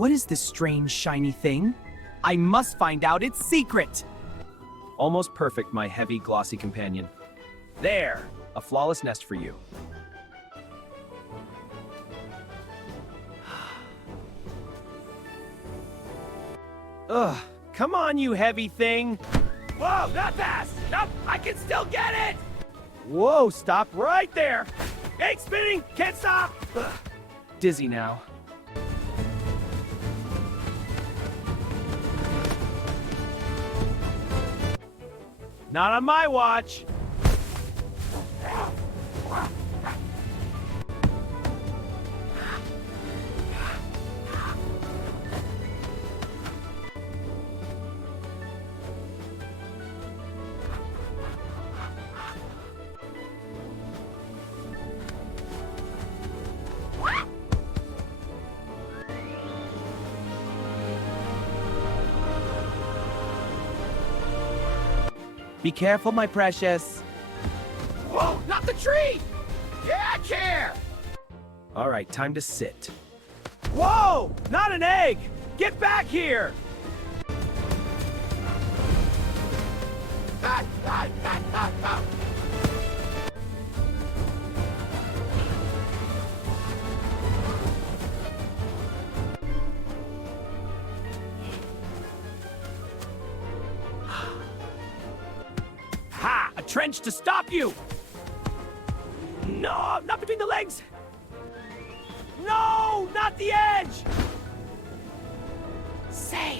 What is this strange, shiny thing? I must find out its secret! Almost perfect, my heavy, glossy companion. There! A flawless nest for you. Ugh, come on, you heavy thing! Whoa, not fast! Nope, I can still get it! Whoa, stop right there! Egg spinning, can't stop! Ugh, dizzy now. Not on my watch! Be careful, my precious. Whoa, not the tree! Yeah, chair! All right, time to sit. Whoa, not an egg! Get back here! Ha! A trench to stop you! No, not between the legs! No, not the edge! Safe!